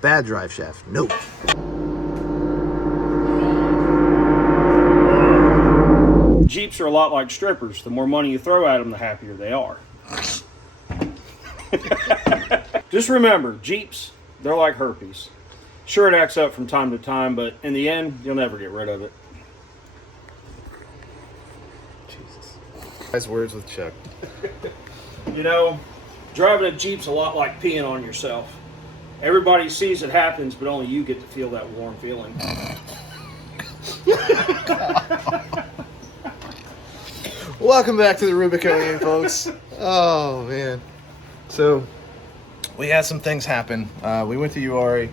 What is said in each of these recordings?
Bad drive shaft. Nope. Jeeps are a lot like strippers. The more money you throw at them, the happier they are. Just remember, Jeeps, they're like herpes. Sure, it acts up from time to time, but in the end, you'll never get rid of it. Jesus. Nice words with Chuck. You know, driving a Jeep's a lot like peeing on yourself. Everybody sees it happens, but only you get to feel that warm feeling. Welcome back to the Rubiconian, folks. Oh, man. So, we had some things happen. We went to URI,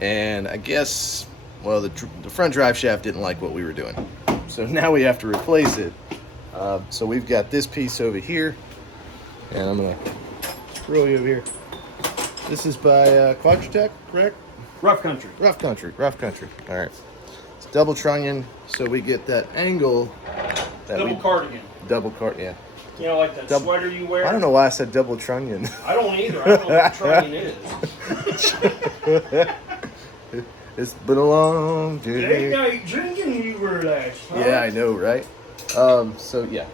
and I guess, well, the front drive shaft didn't like what we were doing. So now we have to replace it. So we've got this piece over here, and I'm going to scroll you over here. This is by Quadratech, correct? Rough country. Rough country. All right. It's double trunnion, so we get that angle. Double cardigan. Double cart, yeah. You know, like that sweater you wear? I don't know why I said double trunnion. I don't either. I don't know what trunnion is. It's been a long day. Late night drinking you were last time. Yeah, I know, right? So, yeah.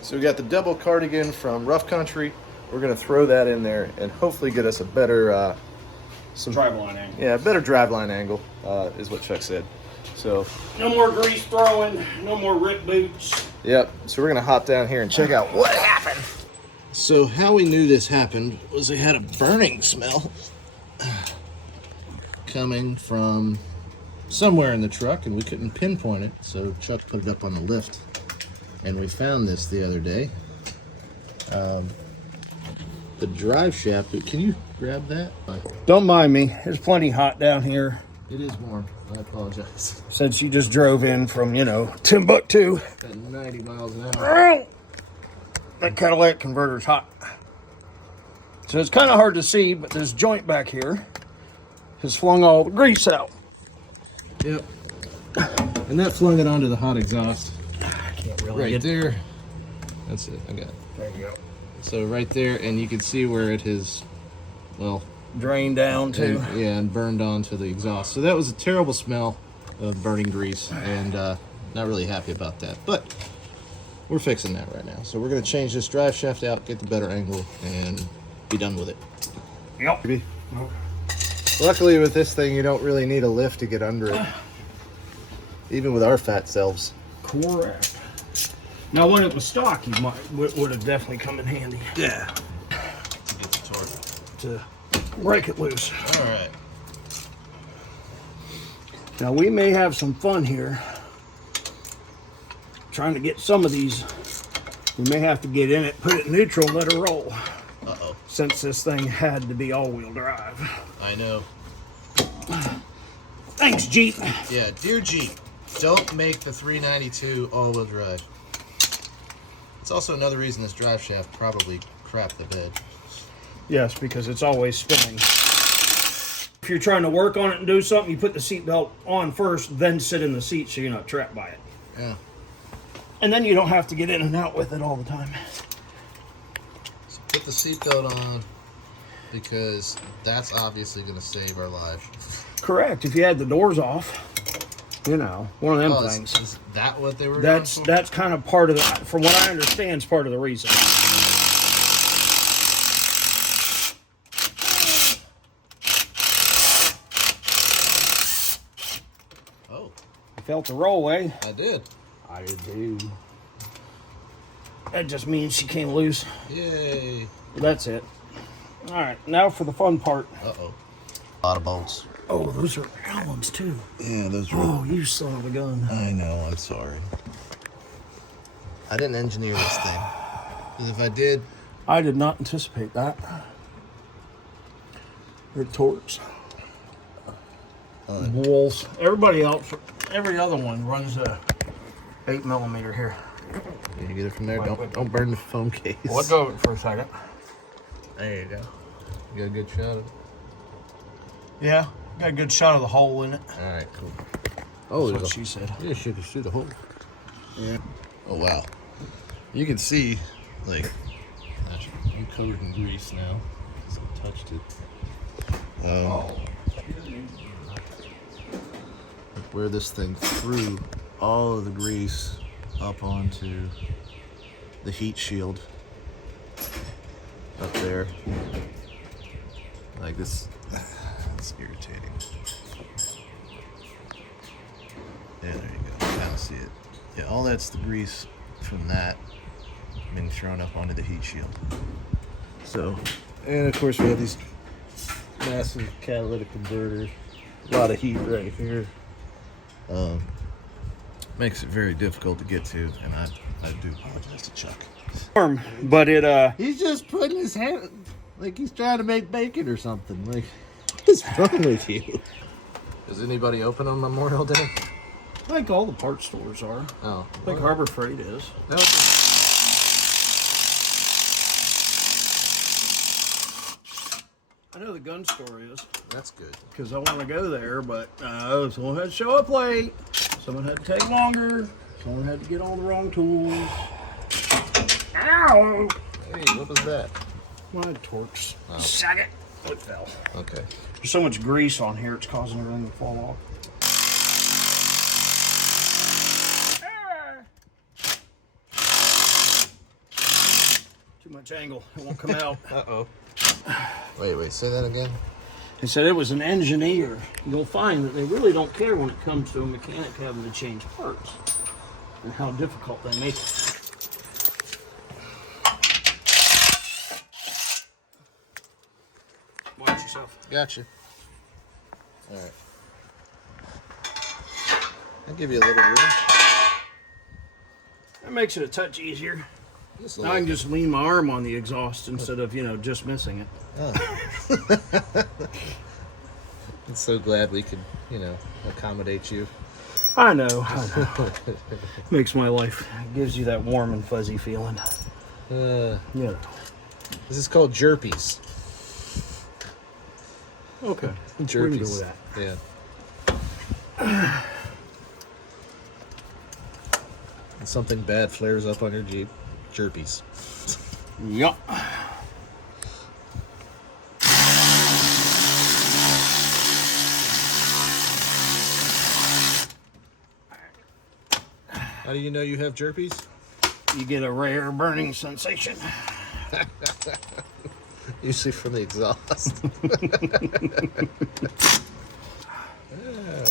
So we got the double cardigan from Rough Country. We're going to throw that in there and hopefully get us a better... driveline angle. Yeah, better driveline angle, is what Chuck said. So no more grease throwing, no more ripped boots. Yep, so we're gonna hop down here and check out what happened. So how we knew this happened was we had a burning smell coming from somewhere in the truck and we couldn't pinpoint it, so Chuck put it up on the lift. And we found this the other day. The drive shaft, can you grab that? Don't mind me, it's plenty hot down here. It is warm, I apologize. Since you just drove in from, you know, Timbuktu. At 90 miles an hour. That catalytic converter's hot. So it's kind of hard to see, but this joint back here has flung all the grease out. Yep. And that flung it onto the hot exhaust. I can't really right get there. That's it, I got it. There you go. So right there, and you can see where it has, well... drained down too. And burned onto the exhaust. So that was a terrible smell of burning grease, and not really happy about that. But we're fixing that right now. So we're going to change this drive shaft out, get the better angle, and be done with it. Yep. Okay. Luckily with this thing, you don't really need a lift to get under it. Even with our fat selves. Correct. Now when it was stock, you would have definitely come in handy. Yeah. To get the torque. To break it loose. All right. Now we may have some fun here trying to get some of these. We may have to get in it, put it in neutral, and let it roll. Uh-oh. Since this thing had to be all-wheel drive. I know. Thanks, Jeep. Yeah, dear Jeep, don't make the 392 all-wheel drive. It's also another reason this drive shaft probably crapped the bed. Yes, because it's always spinning. If you're trying to work on it and do something, you put the seatbelt on first, then sit in the seat so you're not trapped by it. Yeah. And then you don't have to get in and out with it all the time. So put the seatbelt on because that's obviously going to save our lives. Correct. If you had the doors off, you know, one of them things. Is that what they were That's kind of part of the, from what I understand, is part of the reason. Oh. You felt the roll, eh? I did. I do. That just means she came loose. Yay. That's it. All right, now for the fun part. Uh-oh. A lot of bolts. Oh, those are Allen's too. Yeah, those are. Oh, you son of a gun. I know, I'm sorry. I didn't engineer this thing. Because if I did... I did not anticipate that. They're torques. Balls. Everybody else, every other one runs a 8mm here. You get it from there. Don't burn the foam case. Let go of it for a second. There you go. You got a good shot of it. Yeah, got a good shot of the hole in it. All right, cool. Oh, that's what she said. Yeah, she could shoot a hole. Yeah. Oh wow. You can see, like, I'm covered in grease now. touched it. Where this thing threw all of the grease up onto the heat shield up there. Like this, it's irritating. Yeah, there you go. Now I see it. Yeah, all that's the grease from that being thrown up onto the heat shield. So, and of course we have these massive catalytic converters. A lot of heat right here. Makes it very difficult to get to, and I do apologize to Chuck. But it He's just putting his hand like he's trying to make bacon or something. Like, what's wrong with you? Is anybody open on Memorial Day? like all the parts stores are. Oh, Like Harbor Freight is. No. I know the gun store is. That's good. Because I want to go there, but someone had to show up late. Someone had to take longer. Someone had to get all the wrong tools. Ow! Hey, what was that? My torques. Oh. Sag it. It fell. Okay. There's so much grease on here, it's causing everything to fall off. Too much angle. It won't come out. Uh-oh. Wait, say that again? He said it was an engineer. You'll find that they really don't care when it comes to a mechanic having to change parts and how difficult they make it. Watch yourself. Gotcha. All right. I'll give you a little room. That makes it a touch easier. Just a Now I can little just lean my arm on the exhaust instead of, just missing it. bit. Oh. I'm so glad we could, accommodate you. I know. Makes my life, gives you that warm and fuzzy feeling. Uh, Yeah. This is called jerpies. Okay. Jerpies. We can go with that. Yeah. When something bad flares up on your Jeep, jerpies. Yup. How do you know you have jerpies? You get a rare burning sensation. Usually from the exhaust. Yeah.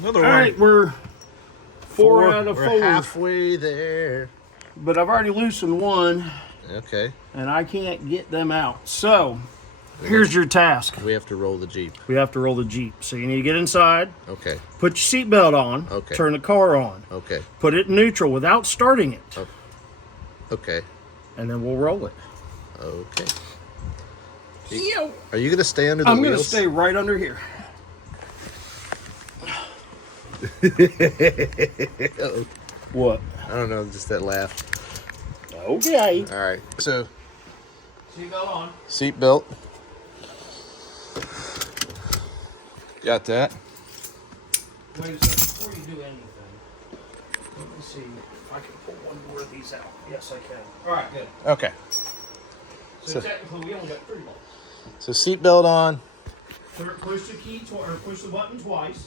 Another All one. right, we're four out of We're 4. halfway there. But I've already loosened one, Okay. and I can't get them out. So, here's your task. We have to roll the Jeep. We have to roll the Jeep. So you need to get inside, Okay. put your seatbelt on, Okay. turn the car on, Okay. put it in neutral without starting it, Okay. and then we'll roll it. Okay. Yo. Are you gonna stay under the I'm going to wheels? stay right under here. What? I don't know, just that laugh. Okay. All right. So, Seatbelt on. seat belt. Got that. Wait a second, before you do anything, let me see if I can pull one more of these out. Yes, I can. All right, good. Okay. So, So- technically, we only got 3 bolts. So seat belt on. Push the key or push the button twice.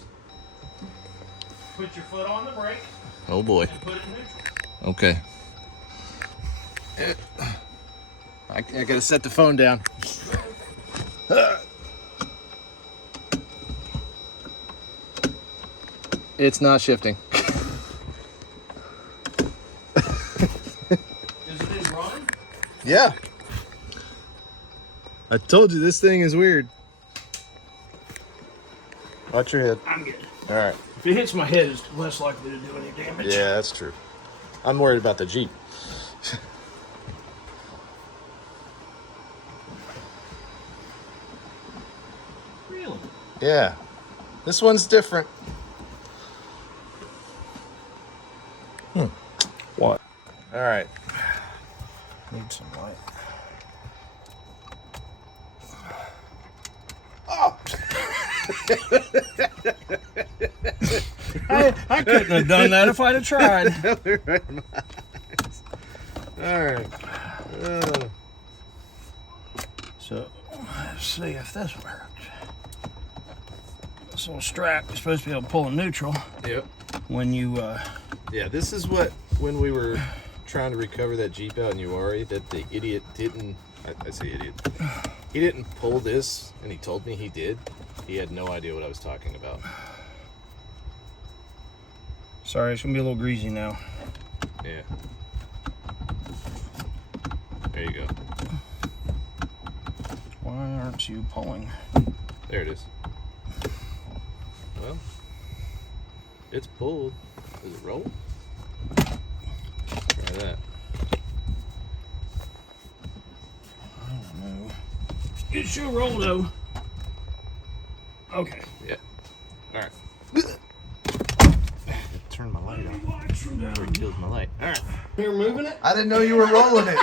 Put your foot on the brake Oh boy. and put it in neutral. Okay. I gotta set the phone down. It's not shifting. Is it in run? Yeah. I told you this thing is weird. Watch your head. I'm good. All right. If it hits my head, it's less likely to do any damage. Yeah, that's true. I'm worried about the Jeep. Really? Yeah. This one's different. What? All right. Need some light. I couldn't have done that if I'd have tried. All right. So, Let's see if this works. This little strap is supposed to be able to pull in neutral. Yep. When you, Yeah, this is what, when we were trying to recover that Jeep out in Uwharrie, that the idiot didn't, I say idiot, he didn't pull this, and he told me he did. He had no idea what I was talking about. Sorry, it's gonna be a little greasy now. Yeah. There you go. Why aren't you pulling? There it is. Well, it's pulled. Does it roll? Try that. I don't know. It should roll though. Okay. Yeah. All right. Turn my light on. Watch from down. It kills my light. All right. You're moving it? I didn't know you were rolling it.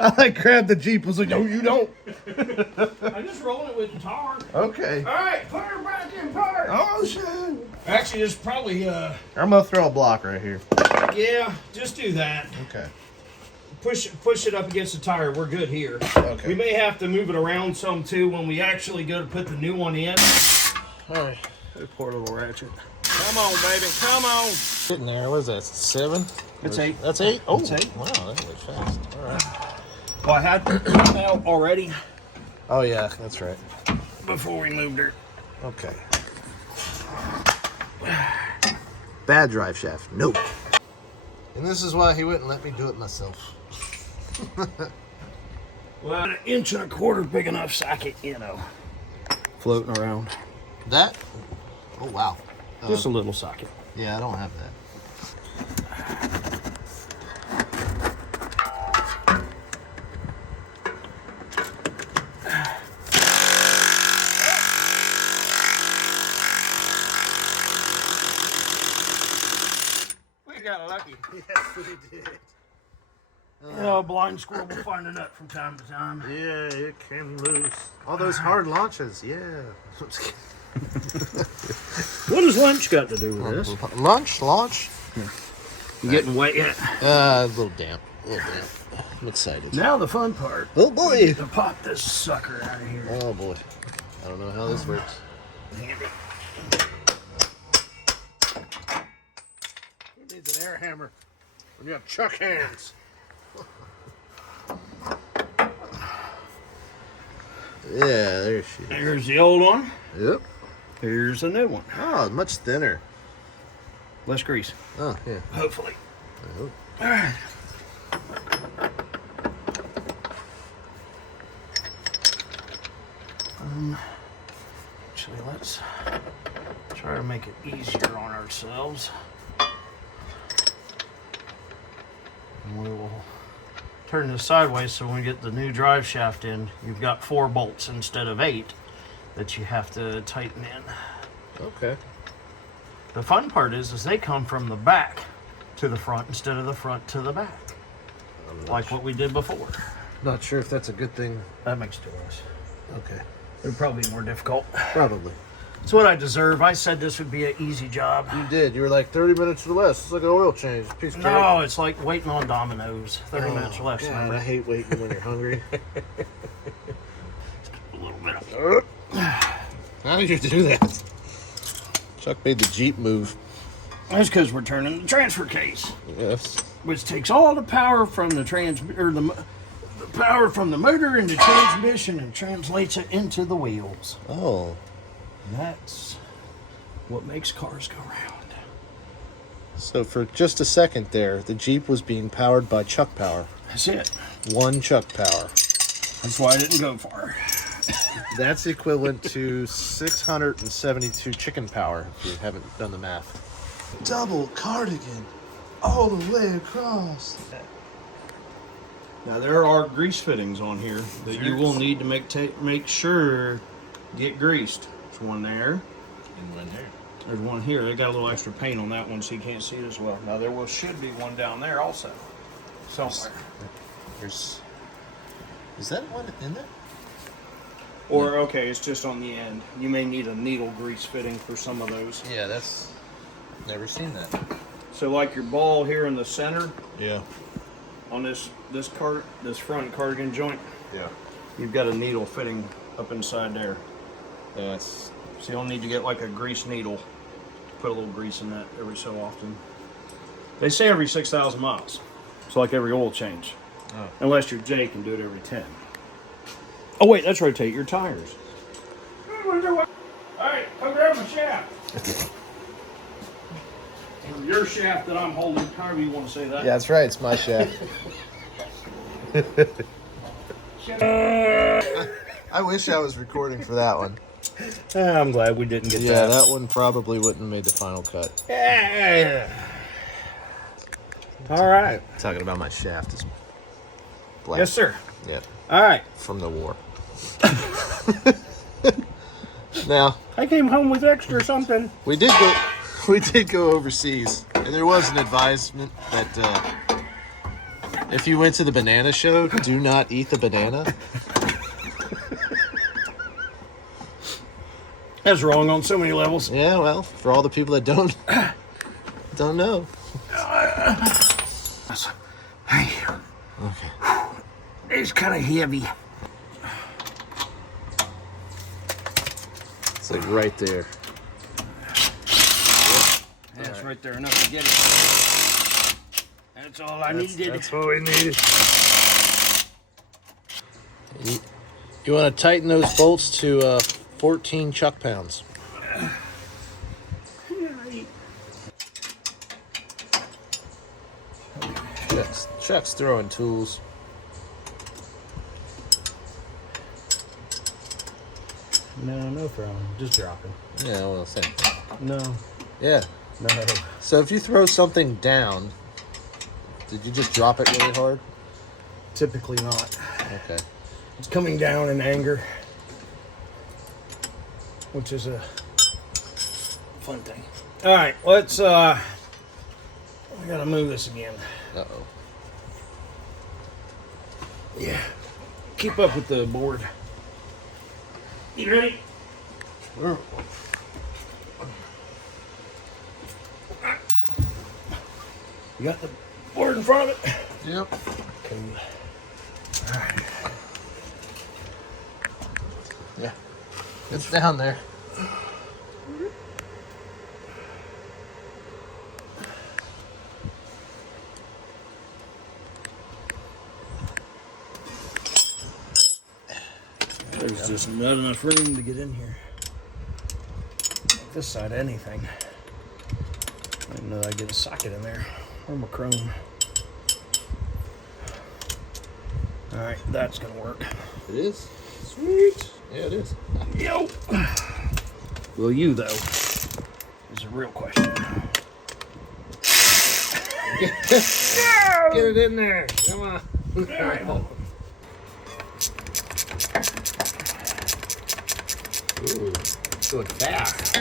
I like grabbed the Jeep. Was like, no, you don't. I'm just rolling it with the tar. Okay. All right, put her back in park. Oh shit. Actually, it's probably I'm gonna throw a block right here. yeah. Just do that. Okay. Push it up against the tire. We're good here. Okay. We may have to move it around some too when we actually go to put the new one in. All right. Poor little ratchet. Come on, baby. Come on. Sitting there. What is that? 7? It's 8. That's 8. Oh, It's 8. Wow, that went fast. All right. Well, I had one out already Oh yeah, that's right. before we moved her. Okay. Bad drive shaft. Nope. And this is why he wouldn't let me do it myself. Well, an inch and a quarter big enough socket, you know, floating around. That? Oh wow. Just a little socket. Yeah, I don't have that. We got lucky. Yes, we did. You know, a blind squirrel will find a nut from time to time. Yeah, it came loose. All those hard launches, yeah. What has lunch got to do with this? Launch? You getting wet yet? A little damp. I'm excited. Now the fun part. Oh boy. To pop this sucker out of here. Oh boy. I don't know how this works. Handy. Who needs an air hammer when you have chuck hands? Yeah, there she is. Here's the old one. Yep. Here's the new one. Oh, much thinner. Less grease. Oh, yeah. Hopefully. I hope. All right. Actually, let's try to make it easier on ourselves. And we will turn this sideways so when we get the new drive shaft in, you've got 4 bolts instead of 8 that you have to tighten in. Okay. The fun part is they come from the back to the front instead of the front to the back, like what we did before. Not sure if that's a good thing. That makes 2 of us. Okay. It would probably be more difficult. Probably. It's what I deserve. I said this would be an easy job. You did. You were like 30 minutes or less. It's like an oil change. Piece of cake. No, it's like waiting on Domino's. 30 minutes or less. God, Remember? I hate waiting when you're hungry. A little bit. How did you do that? Chuck made the Jeep move. That's because we're turning the transfer case, Yes. which takes all the power from the power from the motor into transmission and translates it into the wheels. Oh. And that's what makes cars go round. So for just a second there, the Jeep was being powered by Chuck power. That's it. One Chuck power. That's why I didn't go far. That's equivalent to 672 chicken power, if you haven't done the math. Double Cardigan, all the way across. Now there are grease fittings on here that you will need to make sure get greased. There's one there. And one there. There's one here. They got a little extra paint on that one so you can't see it as well. Now should be one down there also. Somewhere. Is that one in there? Or okay, it's just on the end. You may need a needle grease fitting for some of those. Yeah, that's... Never seen that. So like your ball here in the center Yeah. on this front cardigan joint. Yeah. you've got a needle fitting up inside there. Yes. So you'll need to get like a grease needle. Put a little grease in that every so often. They say every 6,000 miles. So like every oil change. Oh. Unless you're Jake and do it every 10. Oh wait, let's rotate your tires. Alright, come grab my shaft. Or your shaft that I'm holding, however you want to say that. Yeah, that's right. It's my shaft. I wish I was recording for that one. I'm glad we didn't get that. Yeah, that one probably wouldn't have made the final cut. Yeah. All right. Talking about my shaft is black. Yes, sir. Yeah. All right. From the war. Now, I came home with extra something. we did go overseas, and there was an advisement that if you went to the banana show, do not eat the banana. That's wrong on so many levels. Yeah, well, for all the people that don't know. Hey, Okay. it's kind of heavy. It's like right there. That's right there enough to get it. That's all I needed. That's what we needed. You want to tighten those bolts to 14 chuck pounds. Chuck's throwing tools. No throwing. Just dropping. Yeah, well, same thing. No. Yeah. No. So if you throw something down, did you just drop it really hard? Typically not. Okay. It's coming down in anger, which is a fun thing. All right, let's. We gotta move this again. Uh-oh. Yeah. Keep up with the board. You ready? You got the board in front of it? Yep. Okay. All right. Yeah. It's down there. There's just not enough room to get in here. This side, anything. I didn't know I'd get a socket in there. Or my chrome. Alright, that's gonna work. It is? Sweet. Yeah, it is. Yo! Will you, though? Is a real question. Get it in there. Come on. Alright, hold on. Ooh, it's going fast.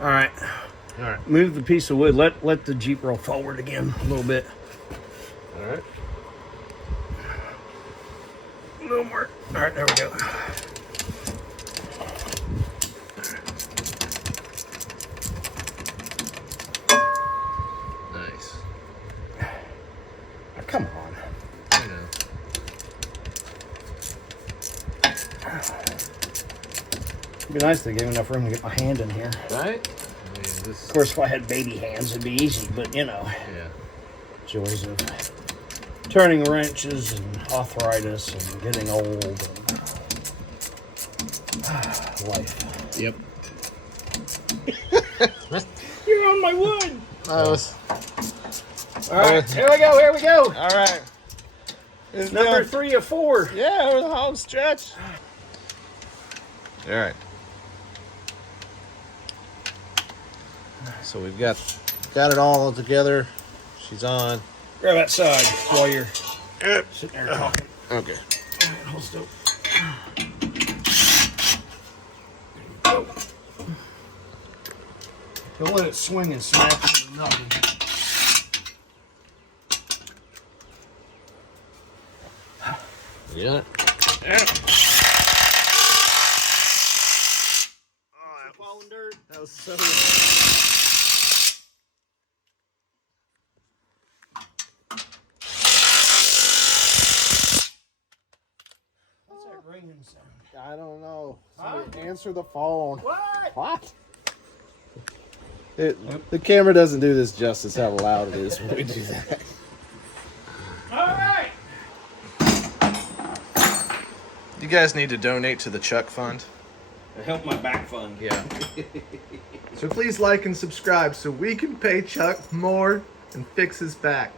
All right. Move the piece of wood. Let the Jeep roll forward again a little bit. All right. A little more. All right, there we go. Nice. Oh, come on. I know. It'd be nice if they gave me enough room to get my hand in here. Right? I mean, this. Of course, if I had baby hands, it'd be easy, but you know, Yeah. joys of turning wrenches and arthritis and getting old and life. Yep. You're on my wood. That was. All right, here we go. Here we go. All right. It's Number done. 3 of 4. Yeah, over the home stretch. All right. So we've got it all together. She's on. Grab that side while you're sitting there talking. Okay. All right, hold still. Don't let it swing and snap into nothing. You got it? Yeah. was so. What's that ringing sound? I don't know. Huh? Somebody answer the phone. What? The camera doesn't do this justice how loud it is when we do that. All right. You guys need to donate to the Chuck Fund. To help my back fund. Yeah. So please like and subscribe so we can pay Chuck more and fix his back.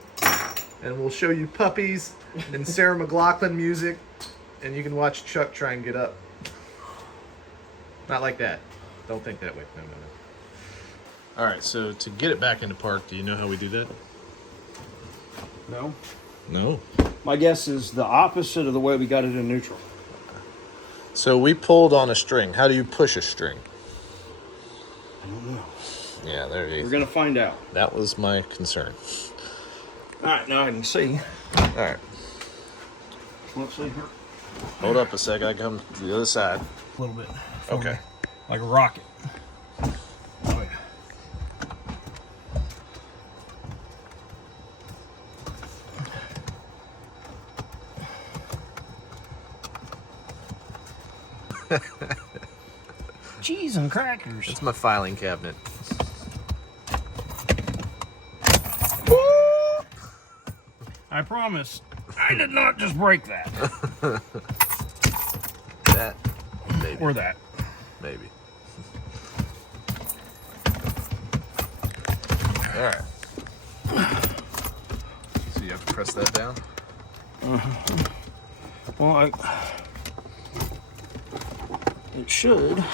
And we'll show you puppies and Sarah McLachlan music, and you can watch Chuck try and get up. Not like that. Don't think that way. No. All right, so to get it back into park, do you know how we do that? No. No. My guess is the opposite of the way we got it in neutral. So we pulled on a string. How do you push a string? I don't know. Yeah, there it is. We're gonna find out. That was my concern. All right, now I can see. All right. Let's see here. Hold up a sec. I come to the other side. A little bit. Okay. Like a rocket. Oh yeah. Cheese and crackers. It's my filing cabinet. I promise, I did not just break that. That, maybe. Or that. Maybe. All right. So you have to press that down? Well, it should.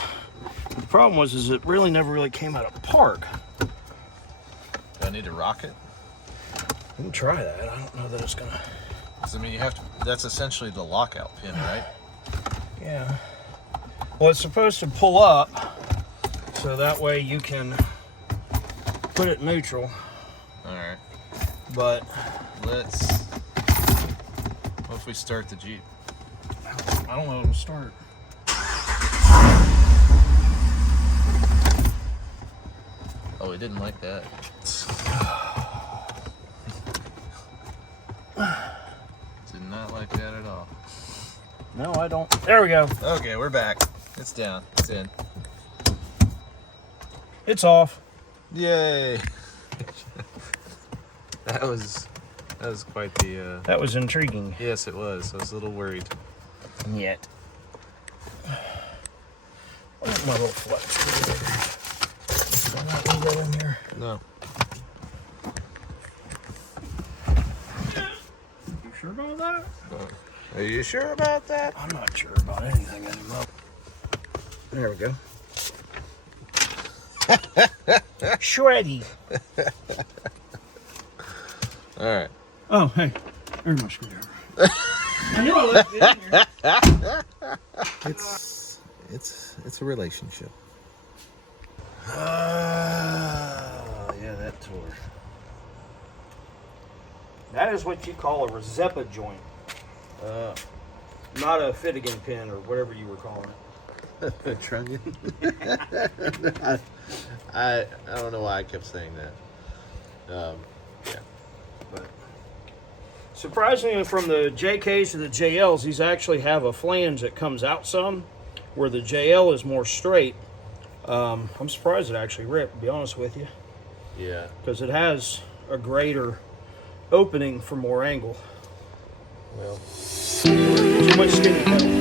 The problem is it really never really came out of park. Do I need to rock it? We can try that. I don't know that it's gonna. 'Cause, I mean, you have to. That's essentially the lockout pin, right? Yeah. Well, it's supposed to pull up, so that way you can put it neutral. All right. But Let's. What if we start the Jeep? I don't know how to start. Oh, he didn't like that. Did not like that at all. No, I don't. There we go. Okay, we're back. It's down. It's in. It's off. Yay! That was quite the. That was intriguing. Yes, it was. I was a little worried. Yet. Where's my little flex? Will not leave that in here. No. You sure about that? Are you sure about that? I'm not sure about anything anymore. There we go. Shreddy. All right. Oh, hey. There's my screwdriver. I knew I left it in here. It's a relationship. Yeah, that tore. That is what you call a Rezepa joint. Not a Finnegan pin or whatever you were calling it. A trunnion. I don't know why I kept saying that. Yeah. But surprisingly, from the JKs to the JLs, these actually have a flange that comes out some, where the JL is more straight. I'm surprised it actually ripped, to be honest with you, Yeah. because it has a greater opening for more angle. Well. Too much skinny metal.